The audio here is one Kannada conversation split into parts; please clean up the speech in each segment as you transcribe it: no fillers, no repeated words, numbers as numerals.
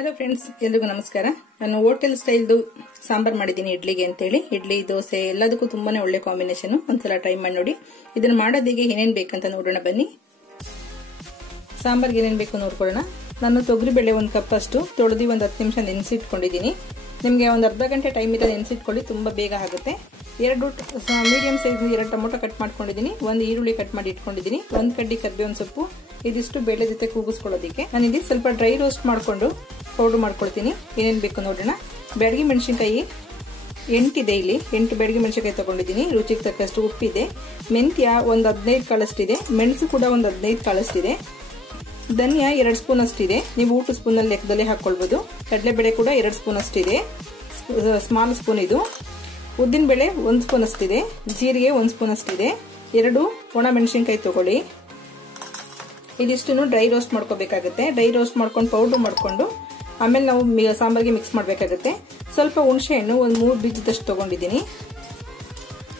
ಹಲೋ ಫ್ರೆಂಡ್ಸ್, ಎಲ್ರಿಗೂ ನಮಸ್ಕಾರ. ನಾನು ಹೋಟೆಲ್ ಸ್ಟೈಲ್ದು ಸಾಂಬಾರ್ ಮಾಡಿದ್ದೀನಿ ಇಡ್ಲಿಗೆ ಅಂತೇಳಿ. ಇಡ್ಲಿ ದೋಸೆ ಎಲ್ಲದಕ್ಕೂ ತುಂಬಾನೇ ಒಳ್ಳೆ ಕಾಂಬಿನೇಷನ್. ಒಂದ್ಸಲ ಟ್ರೈ ಮಾಡಿ ನೋಡಿ. ಇದನ್ನ ಮಾಡೋದಿಗೆ ಏನೇನ್ ಬೇಕಂತ ನೋಡೋಣ ಬನ್ನಿ. ಸಾಂಬಾರ್ಗೆ ಏನೇನ್ ಬೇಕು ನೋಡ್ಕೊಳ್ಳೋಣ. ನಾನು ತೊಗರಿ ಬೇಳೆ 1 ಕಪ್ ಅಷ್ಟು ತೊಳೆದಿ 10 ನಿಮಿಷ ನೆನೆಸಿಟ್ಕೊಂಡಿದ್ದೀನಿ. ನಿಮಗೆ ಒಂದು ಅರ್ಧ ಗಂಟೆ ಟೈಮ್ ಇರೋ ನೆನೆಸಿಟ್ಕೊಳ್ಳಿ, ತುಂಬಾ ಬೇಗ ಆಗುತ್ತೆ. 2 ಮೀಡಿಯಂ ಸೈಜ್ 2 ಟೊಮೊಟೊ ಕಟ್ ಮಾಡ್ಕೊಂಡಿದ್ದೀನಿ, 1 ಈರುಳ್ಳಿ ಕಟ್ ಮಾಡಿ ಇಟ್ಕೊಂಡಿದ್ದೀನಿ, 1 ಕಡ್ಡಿ ಕರಿಬೇವಿನ ಸೊಪ್ಪು, ಇದಿಷ್ಟು ಬೇಳೆ ಜೊತೆ ಕೂಗಿಸ್ಕೊಳ್ಳೋದಿಕ್ಕೆ. ನಾನಿಲ್ಲಿ ಸ್ವಲ್ಪ ಡ್ರೈ ರೋಸ್ಟ್ ಮಾಡ್ಕೊಂಡು ಪೌಡರ್ ಮಾಡ್ಕೊಳ್ತೀನಿ. ಏನೇನು ಬೇಕು ನೋಡೋಣ. ಬ್ಯಾಡಗಿ ಮೆಣಸಿನಕಾಯಿ 8 ಇದೆ, ಇಲ್ಲಿ 8 ಬ್ಯಾಡಗಿ ಮೆಣಸಿನಕಾಯಿ ತಗೊಂಡಿದ್ದೀನಿ. ರುಚಿಗೆ ತಕ್ಕಷ್ಟು ಉಪ್ಪಿದೆ. ಮೆಂತ್ಯ ಒಂದು 15 ಕಾಳಷ್ಟಿದೆ. ಮೆಣಸು ಕೂಡ ಒಂದು 15 ಕಾಳಷ್ಟಿದೆ. ಧನಿಯಾ 2 ಸ್ಪೂನ್ ಅಷ್ಟಿದೆ, ನೀವು ಊಟ ಸ್ಪೂನ್ ಅಲ್ಲಿ ಲೆಕ್ಕದಲ್ಲಿ ಹಾಕೊಳ್ಬಹುದು. ಕಡಲೆಬೇಳೆ ಕೂಡ 2 ಸ್ಪೂನ್ ಅಷ್ಟಿದೆ, ಸ್ಮಾಲ್ ಸ್ಪೂನ್ ಇದು. ಉದ್ದಿನ ಬೇಳೆ 1 ಸ್ಪೂನ್ ಅಷ್ಟಿದೆ. ಜೀರಿಗೆ 1 ಸ್ಪೂನ್ ಅಷ್ಟಿದೆ. 2 ಒಣ ಮೆಣಸಿನಕಾಯಿ ತಗೊಳ್ಳಿ. ಇದಿಷ್ಟು ಡ್ರೈ ರೋಸ್ಟ್ ಮಾಡ್ಕೋಬೇಕಾಗುತ್ತೆ. ಡ್ರೈ ರೋಸ್ಟ್ ಮಾಡ್ಕೊಂಡು ಪೌಡರ್ ಮಾಡ್ಕೊಂಡು ಆಮೇಲೆ ನಾವು ಸಾಂಬಾರ್ಗೆ ಮಿಕ್ಸ್ ಮಾಡಬೇಕಾಗುತ್ತೆ. ಸ್ವಲ್ಪ ಹುಣಸೆ ಹಣ್ಣು 1 3 ಬೀಜದಷ್ಟು ತಗೊಂಡಿದ್ದೀನಿ.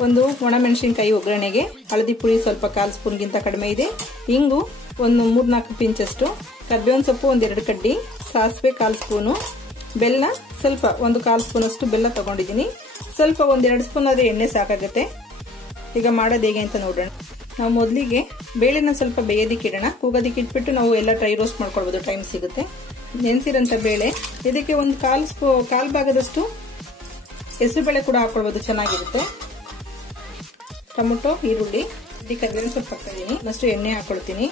1 ಒಣ ಮೆಣಸಿನಕಾಯಿ ಒಗ್ಗರಣೆಗೆ. ಹಳದಿ ಪುಡಿ ಸ್ವಲ್ಪ 1/4 ಸ್ಪೂನ್ಗಿಂತ ಕಡಿಮೆ ಇದೆ. ಇಂಗು 1 3-4 ಪಿಂಚಷ್ಟು. ಕರಿಬೇವಿನ ಸೊಪ್ಪು 1-2 ಕಡ್ಡಿ. ಸಾಸಿವೆ 1/4 ಸ್ಪೂನು. ಬೆಲ್ಲ ಸ್ವಲ್ಪ 1/4 ಸ್ಪೂನ್ ಅಷ್ಟು ಬೆಲ್ಲ ತಗೊಂಡಿದ್ದೀನಿ. ಸ್ವಲ್ಪ 1-2 ಸ್ಪೂನ್ ಆದ್ರೆ ಎಣ್ಣೆ ಸಾಕಾಗುತ್ತೆ. ಈಗ ಮಾಡೋದು ಹೇಗೆ ಅಂತ ನೋಡೋಣ. ನಾವು ಮೊದಲಿಗೆ ಬೇಳೆನ ಸ್ವಲ್ಪ ಬೇಯೋದಿಕ್ಕೆ ಇಡೋಣ. ಕೂಗೋದಿಕ್ಕೆ ಇಟ್ಬಿಟ್ಟು ನಾವು ಎಲ್ಲ ಡ್ರೈ ರೋಸ್ಟ್ ಮಾಡ್ಕೊಳ್ಬಹುದು, ಟೈಮ್ ಸಿಗುತ್ತೆ. ನೆನೆಸಿರೋಂಥ ಬೇಳೆ ಇದಕ್ಕೆ 1/4 ಭಾಗದಷ್ಟು ಹೆಸರು ಬೇಳೆ ಕೂಡ ಹಾಕೊಳ್ಬಹುದು, ಚೆನ್ನಾಗಿರುತ್ತೆ. ಟೊಮೊಟೊ, ಈರುಳ್ಳಿ, ಕರಿಬೇವಿನ ಸೊಪ್ಪು ಹಾಕ್ತಿದ್ದೀನಿ. ಅಷ್ಟು ಎಣ್ಣೆ ಹಾಕೊಳ್ತೀನಿ.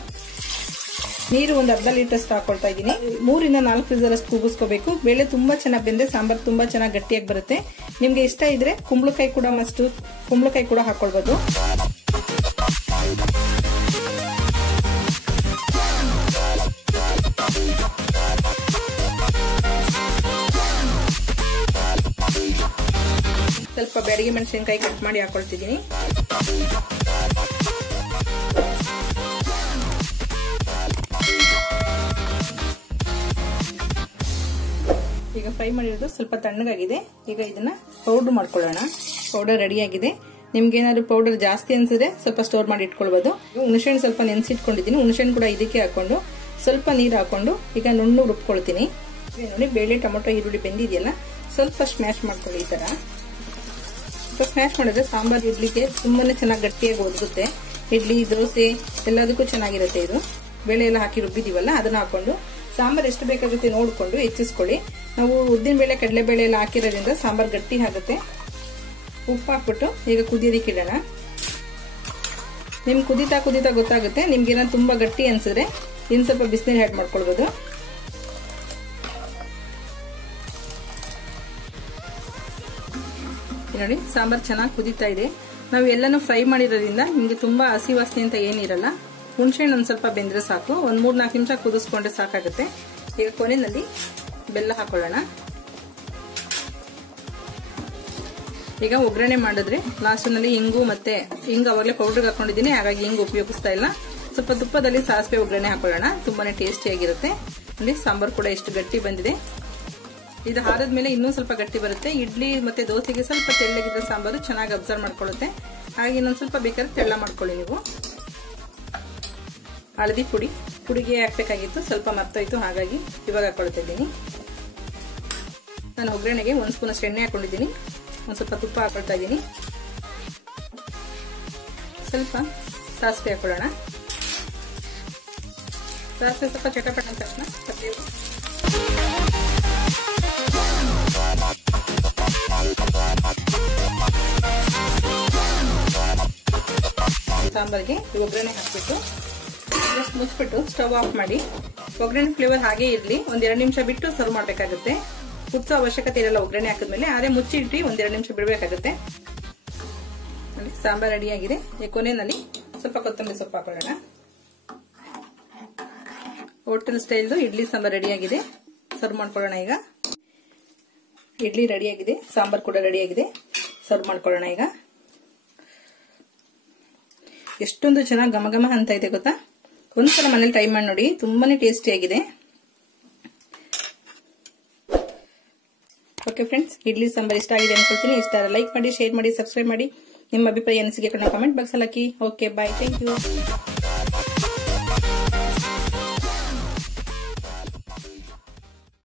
ನೀರು 1 ಅರ್ಧ ಲೀಟರ್ ಅಷ್ಟು ಹಾಕೊಳ್ತಾ ಇದ್ದೀನಿ. 3-4 ವಿಸಿಲ್ ಅಷ್ಟು ಕೂಗಿಸ್ಕೋಬೇಕು. ಬೇಳೆ ತುಂಬಾ ಚೆನ್ನಾಗಿ ಬೆಂದ್ರೆ ಸಾಂಬಾರ್ ತುಂಬಾ ಚೆನ್ನಾಗಿ ಗಟ್ಟಿಯಾಗಿ ಬರುತ್ತೆ. ನಿಮ್ಗೆ ಇಷ್ಟ ಇದ್ರೆ ಕುಂಬಳಕಾಯಿ ಕೂಡ ಹಾಕೊಳ್ಬಹುದು. ಸ್ವಲ್ಪ ಬ್ಯಾಡಗಿ ಮೆಣಸಿನಕಾಯಿ ಕಟ್ ಮಾಡಿ ಹಾಕೊಳ್ತಿದ್ದೀನಿ. ಈಗ ಫ್ರೈ ಮಾಡಿರೋದು ಸ್ವಲ್ಪ ತಣ್ಣಗಾಗಿದೆ. ಈಗ ಇದನ್ನ ಪೌಡರ್ ಮಾಡ್ಕೊಳ್ಳೋಣ. ಪೌಡರ್ ರೆಡಿ ಆಗಿದೆ. ನಿಮ್ಗೆ ಏನಾದ್ರು ಪೌಡರ್ ಜಾಸ್ತಿ ಅನ್ಸಿದ್ರೆ ಸ್ವಲ್ಪ ಸ್ಟೋರ್ ಮಾಡಿ ಇಟ್ಕೊಳ್ಬಹುದು. ಹುಣಸೆಹಣ್ಣು ಸ್ವಲ್ಪ ನೆನೆಸಿಟ್ಕೊಂಡಿದ್ದೀನಿ. ಹುಣಸೆಹಣ್ಣು ಕೂಡ ಇದಕ್ಕೆ ಹಾಕೊಂಡು ಸ್ವಲ್ಪ ನೀರು ಹಾಕೊಂಡು ಈಗ ನುಣ್ಣು ರುಬ್ಕೊಳ್ತೀನಿ. ನೋಡಿ, ಬೇಳೆ, ಟೊಮೊಟೊ, ಈರುಳ್ಳಿ ಬೆಂದಿದೆಯಲ್ಲ, ಸ್ವಲ್ಪ ಸ್ಮ್ಯಾಶ್ ಮಾಡ್ಕೊಳ್ಳಿ. ಈ ತರ ಸ್ಮ್ಯಾಶ್ ಮಾಡಿದ್ರೆ ಸಾಂಬಾರ್ ಇಡ್ಲಿಗೆ ತುಂಬಾನೇ ಚೆನ್ನಾಗಿ ಗಟ್ಟಿಯಾಗಿ ಒದಗುತ್ತೆ. ಇಡ್ಲಿ, ದೋಸೆ ಎಲ್ಲದಕ್ಕೂ ಚೆನ್ನಾಗಿರುತ್ತೆ. ಇದು ಬೇಳೆ ಎಲ್ಲ ಹಾಕಿ ರುಬ್ಬಿದೀವಲ್ಲ, ಅದನ್ನ ಹಾಕೊಂಡು ಸಾಂಬಾರ್ ಎಷ್ಟು ಬೇಕಾಗುತ್ತೆ ನೋಡ್ಕೊಂಡು ಹೆಚ್ಚಿಸ್ಕೊಳ್ಳಿ. ನಾವು ಉದ್ದಿನ ಬೇಳೆ, ಕಡಲೆಬೇಳೆ ಎಲ್ಲ ಹಾಕಿರೋದ್ರಿಂದ ಸಾಂಬಾರ್ ಗಟ್ಟಿ ಆಗುತ್ತೆ. ಉಪ್ಪು ಹಾಕ್ಬಿಟ್ಟು ಈಗ ಕುದಿಯೋದಿಕ್ಕೆ ಇಡೋಣ. ನಿಮ್ಗೆ ಕುದೀತಾ ಗೊತ್ತಾಗುತ್ತೆ. ನಿಮ್ಗೆ ಏನಾದ್ರು ತುಂಬಾ ಗಟ್ಟಿ ಅನ್ಸಿದ್ರೆ ಇನ್ನು ಸ್ವಲ್ಪ ಬಿಸಿನೀರು ಆಡ್ ಮಾಡ್ಕೊಳ್ಬಹುದು. ನೋಡಿ, ಸಾಂಬಾರ್ ಚೆನ್ನಾಗಿ ಕುದೀತಾ ಇದೆ. ನಾವು ಎಲ್ಲಾನು ಫ್ರೈ ಮಾಡಿರೋದ್ರಿಂದ ನಿಮ್ಗೆ ತುಂಬಾ ಹಸಿ ವಾಸನೆ ಅಂತ ಏನಿರಲ್ಲ. ಹುಣಸೆಹಣ್ಣು ಒಂದ್ ಸ್ವಲ್ಪ ಬೆಂದ್ರೆ ಸಾಕು. 1 3-4 ನಿಮಿಷ ಕುದಿಸ್ಕೊಂಡ್ರೆ ಸಾಕಾಗುತ್ತೆ. ಈಗ ಕೊನೆಯಲ್ಲಿ ಬೆಲ್ಲ ಹಾಕೊಳ್ಳೋಣ. ಈಗ ಒಗ್ಗರಣೆ ಮಾಡಿದ್ರೆ ಲಾಸ್ಟ್ ನಲ್ಲಿ ಇಂಗು ಅವಾಗಲೇ ಪೌಡರ್ ಹಾಕೊಂಡಿದ್ದೀನಿ, ಹಾಗಾಗಿ ಇಂಗು ಉಪಯೋಗಿಸ್ತಾ ಇಲ್ಲ. ಸ್ವಲ್ಪ ತುಪ್ಪದಲ್ಲಿ ಸಾಸಿವೆ ಒಗ್ಗರಣೆ ಹಾಕೊಳ್ಳೋಣ. ತುಂಬಾನೇ ಟೇಸ್ಟಿಯಾಗಿರುತ್ತೆ. ಅಲ್ಲಿ ಸಾಂಬಾರ್ ಕೂಡ ಎಷ್ಟು ಗಟ್ಟಿ ಬಂದಿದೆ. ಇದು ಹಾರದ್ಮೇಲೆ ಇನ್ನೂ ಸ್ವಲ್ಪ ಗಟ್ಟಿ ಬರುತ್ತೆ. ಇಡ್ಲಿ ಮತ್ತೆ ದೋಸೆಗೆ ಸ್ವಲ್ಪ ತೆಳ್ಳಗಿದ್ರೆ ಸಾಂಬಾರು ಚೆನ್ನಾಗಿ ಅಬ್ಸರ್ವ್ ಮಾಡ್ಕೊಳ್ಳುತ್ತೆ. ಹಾಗೆ ಇನ್ನೊಂದು ಸ್ವಲ್ಪ ಬೇಕಾದ್ರೆ ತೆಳ್ಳ ಮಾಡ್ಕೊಳ್ಳಿ ನೀವು. ಹಳದಿ ಪುಡಿಗೆ ಹಾಕ್ಬೇಕಾಗಿತ್ತು, ಸ್ವಲ್ಪ ಮರ್ತೋಯ್ತು, ಹಾಗಾಗಿ ಇವಾಗ ಹಾಕೊಳ್ತಾ ಇದ್ದೀನಿ. ನಾನು ಒಗ್ಗರಣೆಗೆ 1 ಸ್ಪೂನ್ ಅಷ್ಟು ಎಣ್ಣೆ ಹಾಕೊಂಡಿದ್ದೀನಿ. ಒಂದು ಸ್ವಲ್ಪ ತುಪ್ಪ ಹಾಕೊಳ್ತಾ ಇದ್ದೀನಿ. ಸ್ವಲ್ಪ ಸಾಸಿವೆ ಹಾಕೊಳ್ಳೋಣ. ಸಾಸಿವೆ ಸ್ವಲ್ಪ ಚಟಪಟ ಅಂದ ತಕ್ಷಣ ಸಾಂಬಾರ್ಗೆ ಒಗ್ಗರಣೆ ಹಾಕ್ಬಿಟ್ಟು ಮುಚ್ಚಿಬಿಟ್ಟು ಸ್ಟವ್ ಆಫ್ ಮಾಡಿ. ಒಗ್ಗರಣೆ ಫ್ಲೇವರ್ ಹಾಗೆ ಇರಲಿ. 1-2 ನಿಮಿಷ ಬಿಟ್ಟು ಸರ್ವ್ ಮಾಡಬೇಕಾಗುತ್ತೆ. ಕುದಿಸೋ ಅವಶ್ಯಕತೆ ಇರಲ್ಲ ಒಗ್ಗರಣೆ ಹಾಕಿದ್ಮೇಲೆ. ಅದೇ ಮುಚ್ಚಿಟ್ಟು 1-2 ನಿಮಿಷ ಬಿಡಬೇಕಾಗುತ್ತೆ. ಸಾಂಬಾರ್ ರೆಡಿ ಆಗಿದೆ. ಕೊನೆಯಲ್ಲಿ ಸ್ವಲ್ಪ ಕೊತ್ತಂಬರಿ ಸೊಪ್ಪು ಹಾಕೊಳ್ಳೋಣ. ಹೋಟೆಲ್ ಸ್ಟೈಲ್ದು ಇಡ್ಲಿ ಸಾಂಬಾರ್ ರೆಡಿ ಆಗಿದೆ. ಸರ್ವ್ ಮಾಡ್ಕೊಳ್ಳೋಣ. ಈಗ ಇಡ್ಲಿ ರೆಡಿ ಆಗಿದೆ, ಸಾಂಬಾರ್ ಕೂಡ ರೆಡಿ ಆಗಿದೆ. ಸರ್ವ್ ಮಾಡ್ಕೊಳ್ಳೋಣ. ಈಗ ಎಷ್ಟೊಂದು ಚೆನ್ನಾಗಿ ಘಮ ಅಂತ ಇದೆ ಗೊತ್ತಾ. ಒಂದ್ಸಲ ಮನೇಲಿ ಟ್ರೈ ಮಾಡಿ ನೋಡಿ, ತುಂಬಾನೇ ಟೇಸ್ಟಿ ಆಗಿದೆ. ಓಕೆ ಫ್ರೆಂಡ್ಸ್, ಇಡ್ಲಿ ಸಾಂಬಾರ್ ಇಷ್ಟ ಆಗಿದೆ ಅನ್ಕೊಳ್ತೀನಿ. ಇಷ್ಟ ಲೈಕ್ ಮಾಡಿ, ಶೇರ್ ಮಾಡಿ, ಸಬ್ಸ್ಕ್ರೈಬ್ ಮಾಡಿ. ನಿಮ್ಮ ಅಭಿಪ್ರಾಯ ಅನಿಸಿಕೆ ಕಮೆಂಟ್ ಬಾಕ್ಸ್ ಅಲ್ಲಿ ಹಾಕಿ. Okay, bye, thank you.